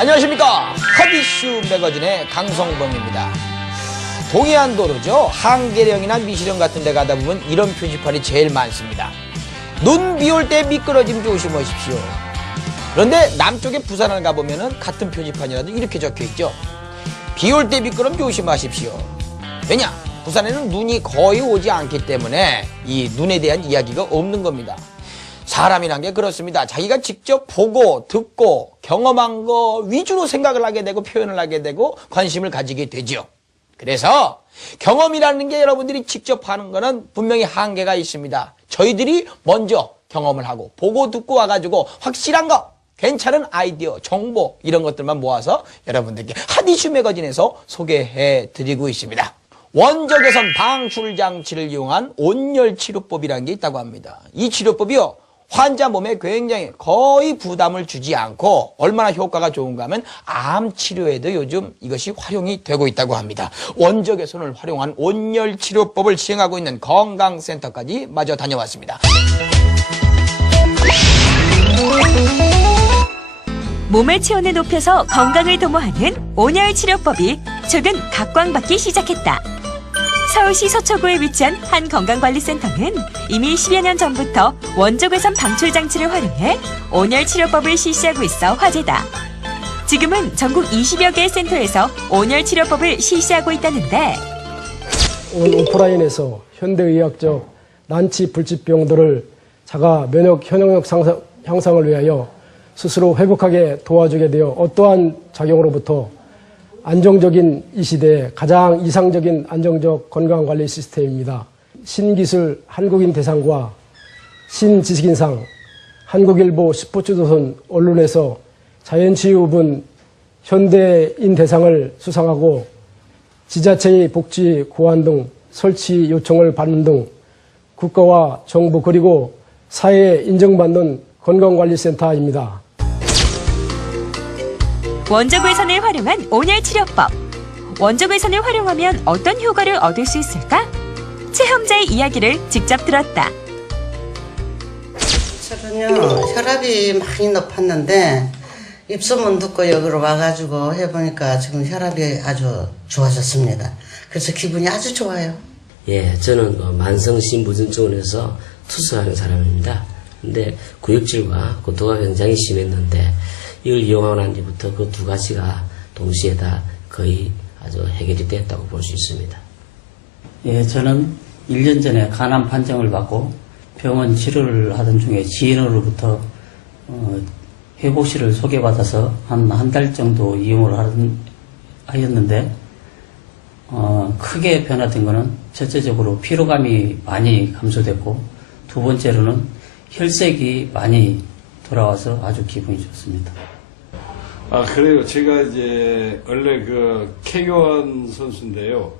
안녕하십니까. 핫이슈 매거진의 강성범입니다. 동해안 도로죠. 한계령이나 미시령 같은 데 가다 보면 이런 표지판이 제일 많습니다. 눈 비 올 때 미끄러짐 조심하십시오. 그런데 남쪽에 부산을 가보면 같은 표지판이라도 이렇게 적혀있죠. 비 올 때 미끄럼 조심하십시오. 왜냐? 부산에는 눈이 거의 오지 않기 때문에 이 눈에 대한 이야기가 없는 겁니다. 사람이란 게 그렇습니다. 자기가 직접 보고 듣고 경험한 거 위주로 생각을 하게 되고 표현을 하게 되고 관심을 가지게 되죠. 그래서 경험이라는 게 여러분들이 직접 하는 거는 분명히 한계가 있습니다. 저희들이 먼저 경험을 하고 보고 듣고 와가지고 확실한 거, 괜찮은 아이디어, 정보 이런 것들만 모아서 여러분들께 핫이슈 매거진에서 소개해 드리고 있습니다. 원적외선 방출 장치를 이용한 온열 치료법이라는 게 있다고 합니다. 이 치료법이요. 환자 몸에 굉장히 거의 부담을 주지 않고 얼마나 효과가 좋은가 하면 암 치료에도 요즘 이것이 활용이 되고 있다고 합니다. 원적외선을 활용한 온열 치료법을 시행하고 있는 건강센터까지 마저 다녀왔습니다. 몸의 체온을 높여서 건강을 도모하는 온열 치료법이 최근 각광받기 시작했다. 서울시 서초구에 위치한 한 건강관리센터는 이미 10여 년 전부터 원적외선 방출 장치를 활용해 온열 치료법을 실시하고 있어 화제다. 지금은 전국 20여 개의 센터에서 온열 치료법을 실시하고 있다는데 오프라인에서 현대의학적 난치 불치병들을 자가 면역 현역력 향상을 위하여 스스로 회복하게 도와주게 되어 어떠한 작용으로부터 안정적인 이 시대에 가장 이상적인 안정적 건강관리 시스템입니다. 신기술 한국인 대상과 신지식인상, 한국일보 스포츠조선 언론에서 자연치유분 현대인 대상을 수상하고 지자체의 복지 고안 등 설치 요청을 받는 등 국가와 정부 그리고 사회에 인정받는 건강관리센터입니다. 원적외선을 활용한 온열 치료법. 원적외선을 활용하면 어떤 효과를 얻을 수 있을까? 체험자의 이야기를 직접 들었다. 저는요, 혈압이 많이 높았는데 입소문 듣고 여기로 와가지고 해보니까 지금 혈압이 아주 좋아졌습니다. 그래서 기분이 아주 좋아요. 예, 저는 만성신부전증원에서 투수하는 사람입니다. 근데 구역질과 고토가 굉장히 심했는데 이걸 이용하고 난 뒤부터 그 두 가지가 동시에 다 거의 아주 해결이 됐다고 볼 수 있습니다. 예, 저는 1년 전에 간암 판정을 받고 병원 치료를 하던 중에 지인으로부터 회복실을 소개받아서 한 달 정도 이용을 하였는데 크게 변화된 거는 첫째적으로 피로감이 많이 감소됐고 두 번째로는 혈색이 많이 돌아와서 아주 기분이 좋습니다. 그래요. 제가 이제 원래 그 케교원 선수인데요.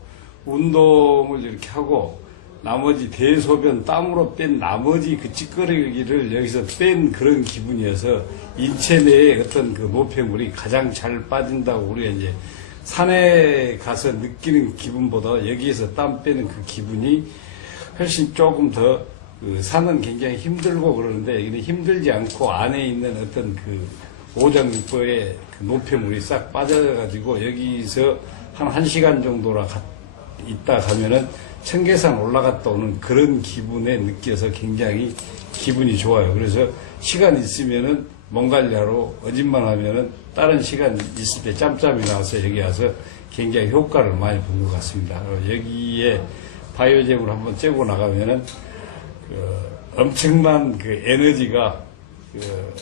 운동을 이렇게 하고 나머지 대소변 땀으로 뺀 나머지 그 찌꺼기를 여기서 뺀 그런 기분이어서 인체 내에 어떤 그 노폐물이 가장 잘 빠진다고 우리가 이제 산에 가서 느끼는 기분보다 여기에서 땀 빼는 그 기분이 훨씬 조금 더 산은 굉장히 힘들고 그러는데 여기는 힘들지 않고 안에 있는 어떤 그 오장육부의 그 노폐물이 싹 빠져가지고 여기서 한 1시간 정도나 있다 가면은 청계산 올라갔다 오는 그런 기분에 느껴서 굉장히 기분이 좋아요. 그래서 시간 있으면은 몸 관리하러 어짓만 하면은 다른 시간 있을 때 짬짬이 나와서 여기 와서 굉장히 효과를 많이 본 것 같습니다. 여기에 바이오잼을 한번 쬐고 나가면은 엄청난 그 에너지가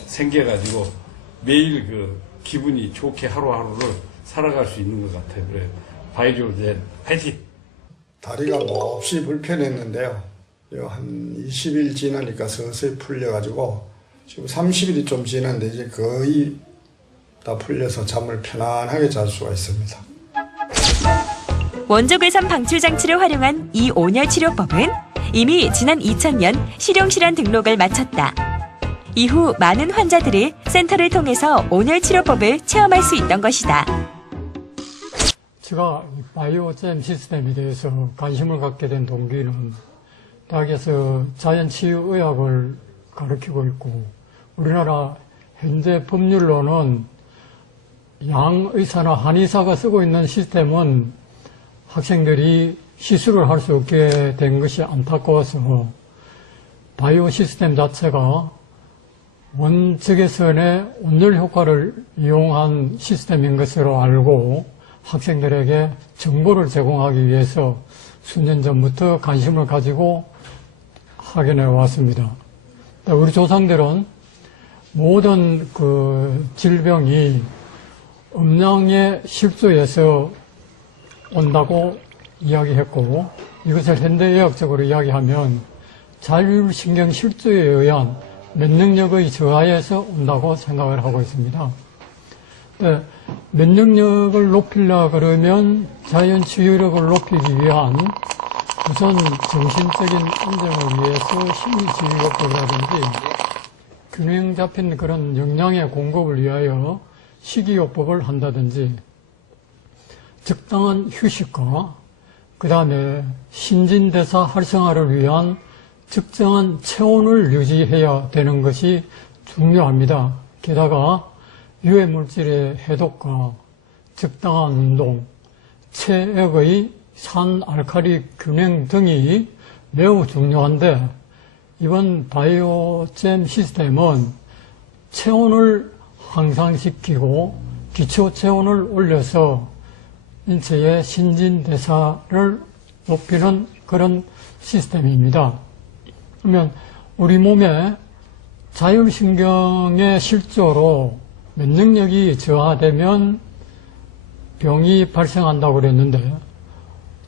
생겨가지고 매일 그 기분이 좋게 하루하루를 살아갈 수 있는 것 같아요. 그래 바이오잼 파이팅! 다리가 몹시 불편했는데요. 한 20일 지나니까 서서히 풀려가지고 지금 30일이 좀 지났는데 이제 거의 다 풀려서 잠을 편안하게 잘 수가 있습니다. 원적외선 방출 장치를 활용한 이 온열 치료법은 이미 지난 2000년 실용실현 등록을 마쳤다. 이후 많은 환자들이 센터를 통해서 온열 치료법을 체험할 수 있던 것이다. 제가 바이오잼 시스템에 대해서 관심을 갖게 된 동기는 대학에서 양의사나 한의사가 쓰고 있는 시스템은 학생들이 시술을 할 수 없게 된 것이 안타까워서 바이오 시스템 자체가 원적외선의 온열 효과를 이용한 시스템인 것으로 알고 학생들에게 정보를 제공하기 위해서 수년 전부터 관심을 가지고 확인해 왔습니다. 우리 조상들은 모든 그 질병이 음양의 실조에서 온다고 이야기했고, 이것을 현대의학적으로 이야기하면 자율신경 실조에 의한 면역력의 저하에서 온다고 생각을 하고 있습니다. 면역력을 높이려 그러면 자연 치유력을 높이기 위한 우선 정신적인 안정을 위해서 심리치유요법이라든지 균형 잡힌 그런 영양의 공급을 위하여 식이요법을 한다든지 적당한 휴식과 그 다음에 신진대사 활성화를 위한 적정한 체온을 유지해야 되는 것이 중요합니다. 게다가 유해물질의 해독과 적당한 운동, 체액의 산, 알칼리 균형 등이 매우 중요한데, 이번 바이오잼 시스템은 체온을 향상시키고 기초 체온을 올려서 인체의 신진대사를 높이는 그런 시스템입니다. 그러면 우리 몸에 자율신경의 실조로 면역력이 저하되면 병이 발생한다고 그랬는데,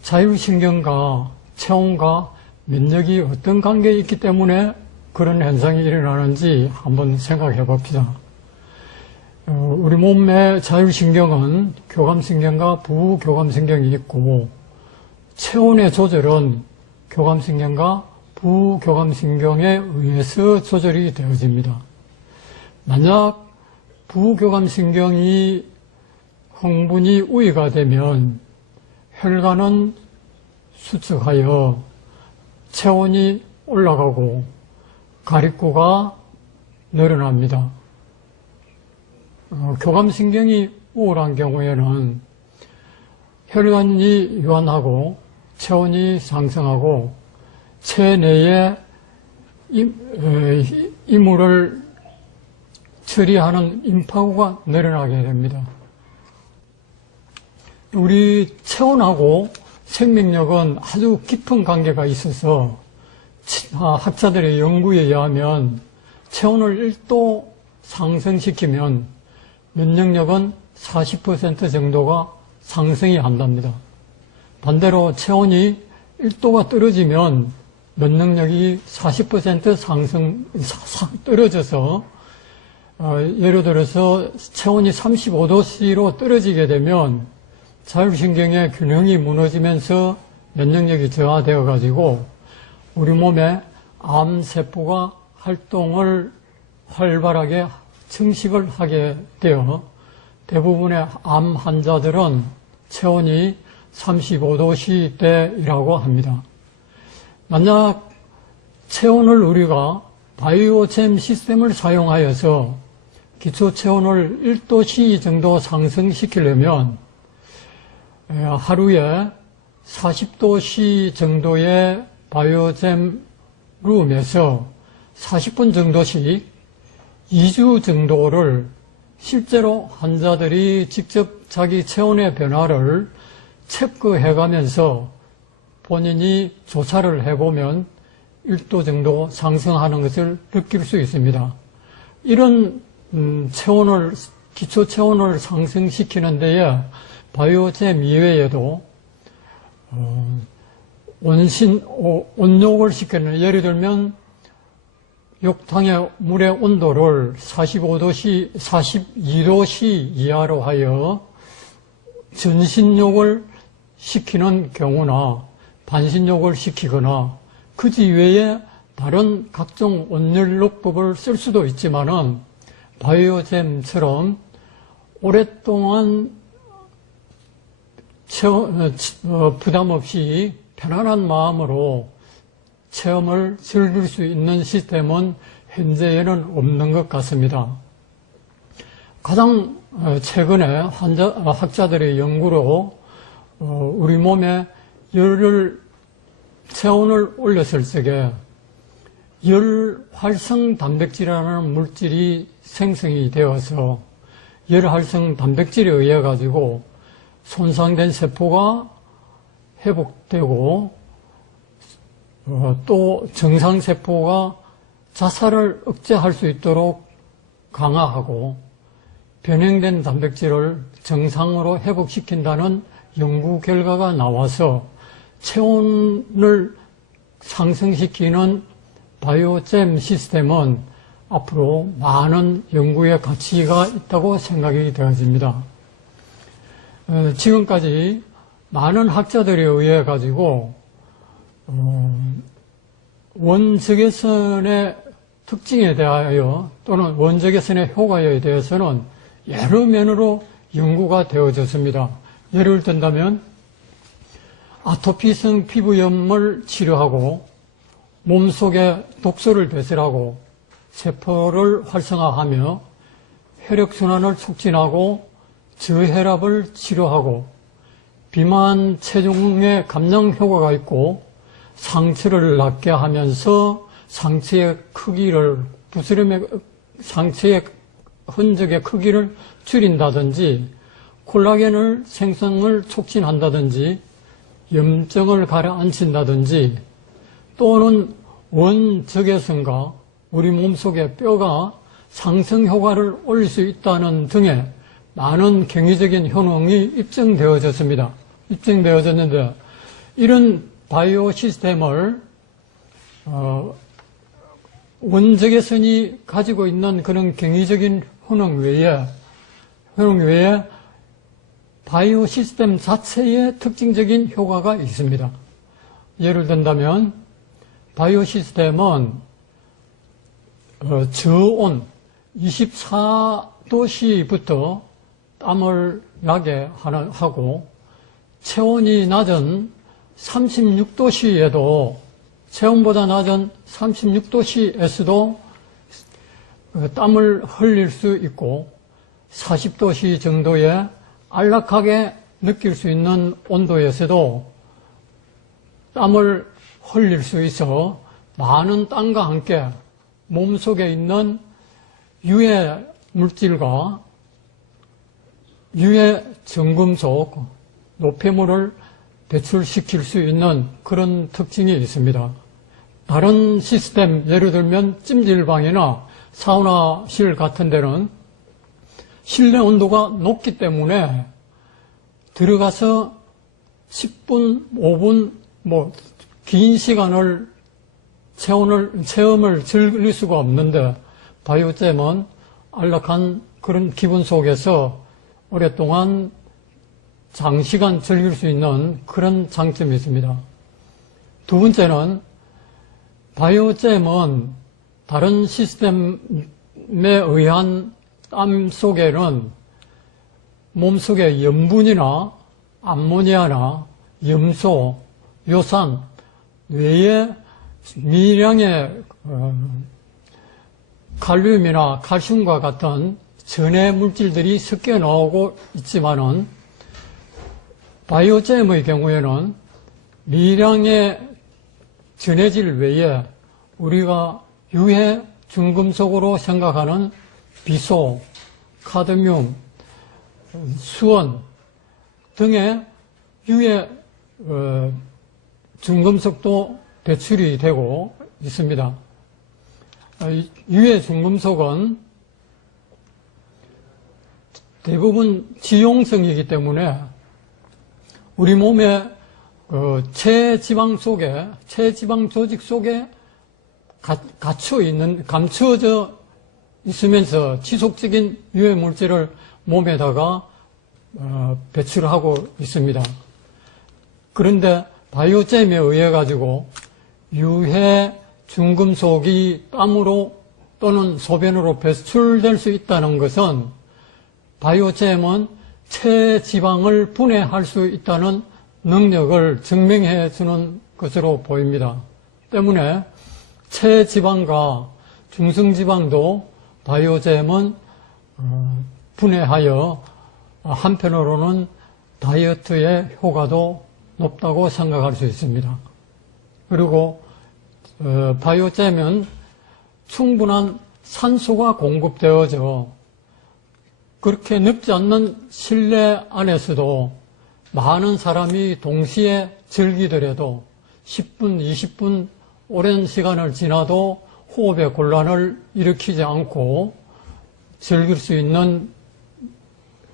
자율신경과 체온과 면역이 어떤 관계에 있기 때문에 그런 현상이 일어나는지 한번 생각해 봅시다. 우리 몸의 자율신경은 교감신경과 부교감신경이 있고, 체온의 조절은 교감신경과 부교감신경에 의해서 조절이 되어집니다. 만약 부교감신경이 흥분이 우위가 되면 혈관은 수축하여 체온이 올라가고 가립구가 늘어납니다. 교감신경이 우울한 경우에는 혈관이 유한하고 체온이 상승하고 체내에 이물을 처리하는 임파구가 늘어나게 됩니다. 우리 체온하고 생명력은 아주 깊은 관계가 있어서 학자들의 연구에 의하면 체온을 1도 상승시키면 면역력은 40% 정도가 상승이 한답니다. 반대로 체온이 1도가 떨어지면 면역력이 40% 떨어져서 예를 들어서 체온이 35도씨로 떨어지게 되면 자율신경의 균형이 무너지면서 면역력이 저하되어 가지고 우리 몸에 암세포가 활동을 활발하게 증식을 하게 되어 대부분의 암 환자들은 체온이 35도씨대이라고 합니다. 만약 체온을 우리가 바이오잼 시스템을 사용하여서 기초 체온을 1도씨 정도 상승시키려면 하루에 40도씨 정도의 바이오잼 룸에서 40분 정도씩 2주 정도를 실제로 환자들이 직접 자기 체온의 변화를 체크해가면서 본인이 조사를 해보면 1도 정도 상승하는 것을 느낄 수 있습니다. 이런 기초 체온을 상승시키는 데에 바이오잼 이외에도 온욕을 시키는, 예를 들면 욕탕의 물의 온도를 42도씨 이하로 하여 전신욕을 시키는 경우나 반신욕을 시키거나 그지 외에 다른 각종 온열요법을 쓸 수도 있지만은 바이오잼처럼 오랫동안 부담 없이 편안한 마음으로 체험을 즐길 수 있는 시스템은 현재에는 없는 것 같습니다. 가장 최근에 학자들의 연구로 우리 몸에 체온을 올렸을 적에 열활성 단백질이라는 물질이 생성이 되어서 열활성 단백질에 의해 가지고 손상된 세포가 회복되고 또 정상 세포가 자살을 억제할 수 있도록 강화하고 변형된 단백질을 정상으로 회복시킨다는 연구 결과가 나와서 체온을 상승시키는 바이오잼 시스템은 앞으로 많은 연구의 가치가 있다고 생각이 되어집니다. 지금까지 많은 학자들에 의해 가지고 원적외선의 특징에 대하여 또는 원적외선의 효과에 대해서는 여러 면으로 연구가 되어졌습니다. 예를 든다면 아토피성 피부염을 치료하고 몸속에 독소를 배설하고 세포를 활성화하며 혈액순환을 促진하고 저혈압을 치료하고 비만 체중의 감량 효과가 있고 상처를 낫게 하면서 상처의 크기를 부스럼의 상처의 흔적의 크기를 줄인다든지 콜라겐을 생성을 촉진한다든지 염증을 가라앉힌다든지 또는 원적외선과 우리 몸속의 뼈가 상승 효과를 올릴 수 있다는 등의 많은 경이적인 효능이 입증되어졌는데 이런 바이오 시스템을 원적외선이 가지고 있는 그런 경이적인 효능 외에 바이오 시스템 자체의 특징적인 효과가 있습니다. 예를 든다면 바이오 시스템은 저온 24도씨부터 땀을 나게 하고 체온이 낮은 36도씨에도 체온보다 낮은 36도씨에서도 땀을 흘릴 수 있고 40도씨 정도의 안락하게 느낄 수 있는 온도에서도 땀을 흘릴 수 있어 많은 땀과 함께 몸속에 있는 유해 물질과 유해 정금속, 노폐물을 배출시킬 수 있는 그런 특징이 있습니다. 다른 시스템, 예를 들면 찜질방이나 사우나실 같은 데는 실내 온도가 높기 때문에 들어가서 10분, 5분, 긴 시간을 체험을 즐길 수가 없는데 바이오잼은 안락한 그런 기분 속에서 오랫동안 장시간 즐길 수 있는 그런 장점이 있습니다. 두 번째는 바이오잼은 다른 시스템에 의한 땀 속에는 몸속의 염분이나 암모니아나 염소, 요산, 뇌에 미량의 칼륨이나 칼슘과 같은 전해 물질들이 섞여 나오고 있지만은 바이오잼의 경우에는 미량의 전해질 외에 우리가 유해 중금속으로 생각하는 비소, 카드뮴, 수원 등의 유해 중금속도 배출이 되고 있습니다. 유해 중금속은 대부분 지용성이기 때문에 우리 몸의 체지방 조직 속에 감춰져 있으면서 지속적인 유해 물질을 몸에다가 배출하고 있습니다. 그런데 바이오잼에 의해 가지고 유해 중금속이 땀으로 또는 소변으로 배출될 수 있다는 것은 바이오잼은 체지방을 분해할 수 있다는 능력을 증명해 주는 것으로 보입니다. 때문에 체지방과 중성지방도 바이오잼은 분해하여 한편으로는 다이어트의 효과도 높다고 생각할 수 있습니다. 그리고 바이오잼은 충분한 산소가 공급되어져 그렇게 넓지 않는 실내 안에서도 많은 사람이 동시에 즐기더라도 10분, 20분 오랜 시간을 지나도 호흡에 곤란을 일으키지 않고 즐길 수 있는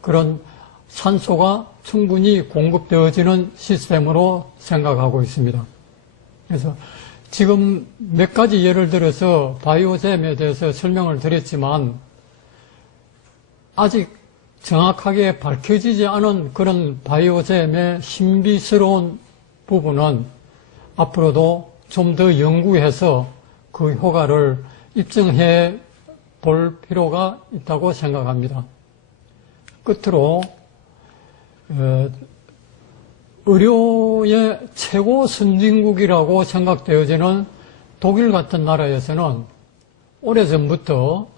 그런 산소가 충분히 공급되어지는 시스템으로 생각하고 있습니다. 그래서 지금 몇 가지 예를 들어서 바이오잼에 대해서 설명을 드렸지만 아직 정확하게 밝혀지지 않은 그런 바이오잼의 신비스러운 부분은 앞으로도 좀 더 연구해서 그 효과를 입증해 볼 필요가 있다고 생각합니다. 끝으로 의료의 최고 선진국이라고 생각되어지는 독일 같은 나라에서는 오래전부터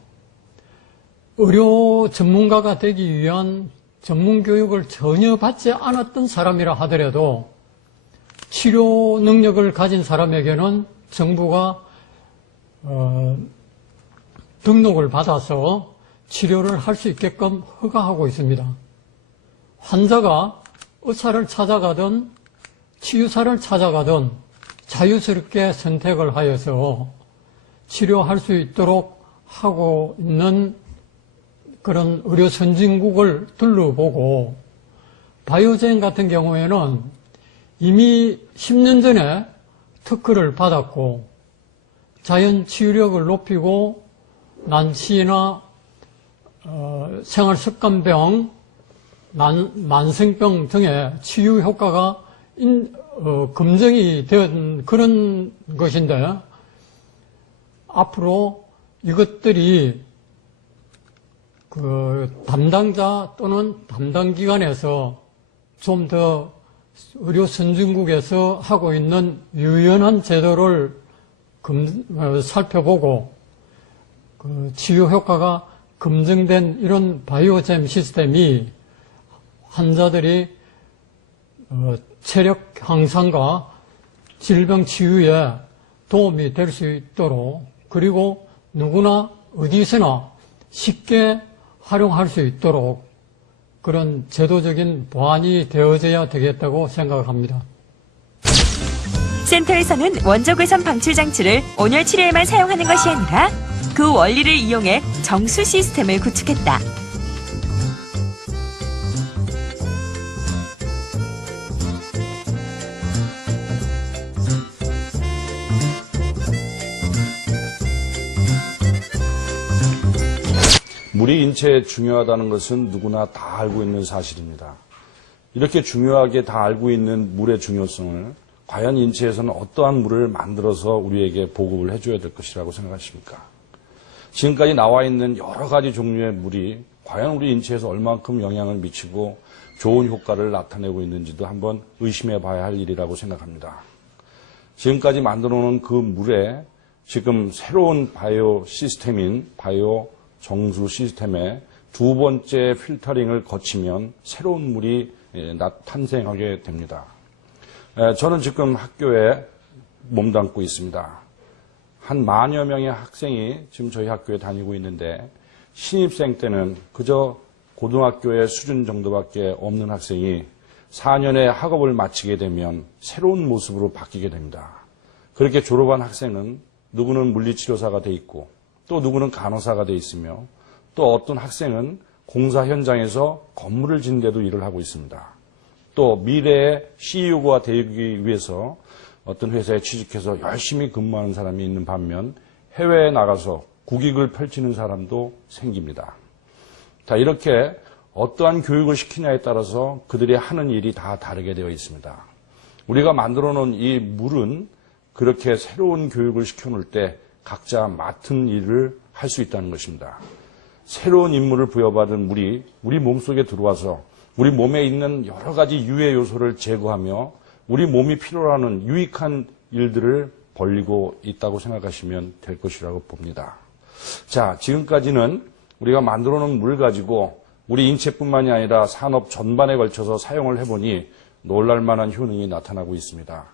의료 전문가가 되기 위한 전문 교육을 전혀 받지 않았던 사람이라 하더라도 치료 능력을 가진 사람에게는 정부가 등록을 받아서 치료를 할 수 있게끔 허가하고 있습니다. 환자가 의사를 찾아가든 치유사를 찾아가든 자유스럽게 선택을 하여서 치료할 수 있도록 하고 있는 그런 의료 선진국을 둘러보고 바이오젠 같은 경우에는 이미 10년 전에 특허를 받았고 자연 치유력을 높이고 난치나 생활습관병, 만성병 등의 치유 효과가 검증이 된 그런 것인데 앞으로 이것들이 그 담당자 또는 담당 기관에서 좀 더 의료 선진국에서 하고 있는 유연한 제도를 살펴보고 그 치유 효과가 검증된 이런 바이오잼 시스템이 환자들이 체력 향상과 질병 치유에 도움이 될 수 있도록 그리고 누구나 어디서나 쉽게 활용할 수 있도록 그런 제도적인 보완이 되어져야 되겠다고 생각합니다. 센터에서는 원적외선 방출 장치를 온열 치료에만 사용하는 것이 아니라 그 원리를 이용해 정수 시스템을 구축했다. 물이 인체에 중요하다는 것은 누구나 다 알고 있는 사실입니다. 이렇게 중요하게 다 알고 있는 물의 중요성을 과연 인체에서는 어떠한 물을 만들어서 우리에게 보급을 해줘야 될 것이라고 생각하십니까? 지금까지 나와 있는 여러 가지 종류의 물이 과연 우리 인체에서 얼만큼 영향을 미치고 좋은 효과를 나타내고 있는지도 한번 의심해 봐야 할 일이라고 생각합니다. 지금까지 만들어 놓은 그 물에 지금 새로운 바이오 시스템인 바이오 정수 시스템의 두 번째 필터링을 거치면 새로운 물이 탄생하게 됩니다. 저는 지금 학교에 몸담고 있습니다. 한 10,000여 명의 학생이 지금 저희 학교에 다니고 있는데 신입생 때는 그저 고등학교의 수준 정도밖에 없는 학생이 4년의 학업을 마치게 되면 새로운 모습으로 바뀌게 됩니다. 그렇게 졸업한 학생은 누구는 물리치료사가 돼 있고 또 누구는 간호사가 돼 있으며 또 어떤 학생은 공사 현장에서 건물을 짓는 데도 일을 하고 있습니다. 또 미래의 CEO가 되기 위해서 어떤 회사에 취직해서 열심히 근무하는 사람이 있는 반면 해외에 나가서 국익을 펼치는 사람도 생깁니다. 자, 이렇게 어떠한 교육을 시키냐에 따라서 그들이 하는 일이 다 다르게 되어 있습니다. 우리가 만들어 놓은 이 물은 그렇게 새로운 교육을 시켜놓을 때 각자 맡은 일을 할 수 있다는 것입니다. 새로운 임무를 부여받은 물이 우리 몸속에 들어와서 우리 몸에 있는 여러 가지 유해 요소를 제거하며 우리 몸이 필요로 하는 유익한 일들을 벌이고 있다고 생각하시면 될 것이라고 봅니다. 자, 지금까지는 우리가 만들어 놓은 물 가지고 우리 인체뿐만이 아니라 산업 전반에 걸쳐서 사용을 해보니 놀랄만한 효능이 나타나고 있습니다.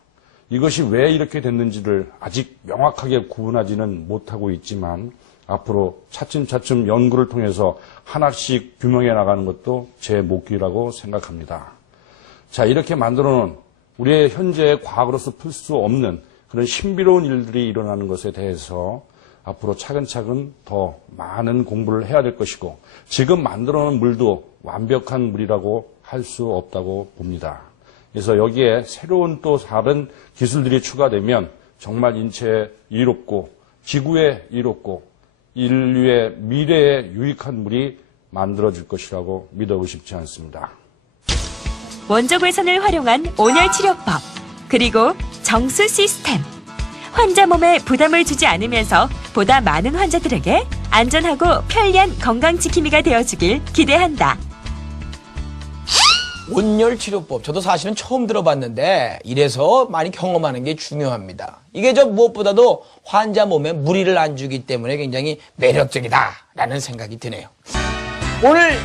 이것이 왜 이렇게 됐는지를 아직 명확하게 구분하지는 못하고 있지만 앞으로 차츰차츰 연구를 통해서 하나씩 규명해 나가는 것도 제 목표라고 생각합니다. 자, 이렇게 만들어놓은 우리의 현재의 과학으로서 풀 수 없는 그런 신비로운 일들이 일어나는 것에 대해서 앞으로 차근차근 더 많은 공부를 해야 될 것이고 지금 만들어놓은 물도 완벽한 물이라고 할 수 없다고 봅니다. 그래서 여기에 새로운 또 다른 기술들이 추가되면 정말 인체에 이롭고 지구에 이롭고 인류의 미래에 유익한 물이 만들어질 것이라고 믿어보고 싶지 않습니다. 원적외선을 활용한 온열 치료법, 그리고 정수 시스템. 환자 몸에 부담을 주지 않으면서 보다 많은 환자들에게 안전하고 편리한 건강지킴이가 되어주길 기대한다. 온열치료법. 저도 사실은 처음 들어봤는데 이래서 많이 경험하는 게 중요합니다. 이게 저 무엇보다도 환자 몸에 무리를 안 주기 때문에 굉장히 매력적이다라는 생각이 드네요. 오늘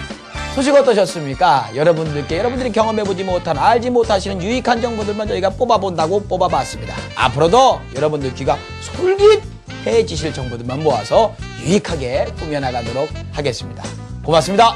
소식 어떠셨습니까? 여러분들이 경험해보지 못한, 알지 못하시는 유익한 정보들만 저희가 뽑아본다고 뽑아봤습니다. 앞으로도 여러분들 귀가 솔깃해지실 정보들만 모아서 유익하게 꾸며나가도록 하겠습니다. 고맙습니다.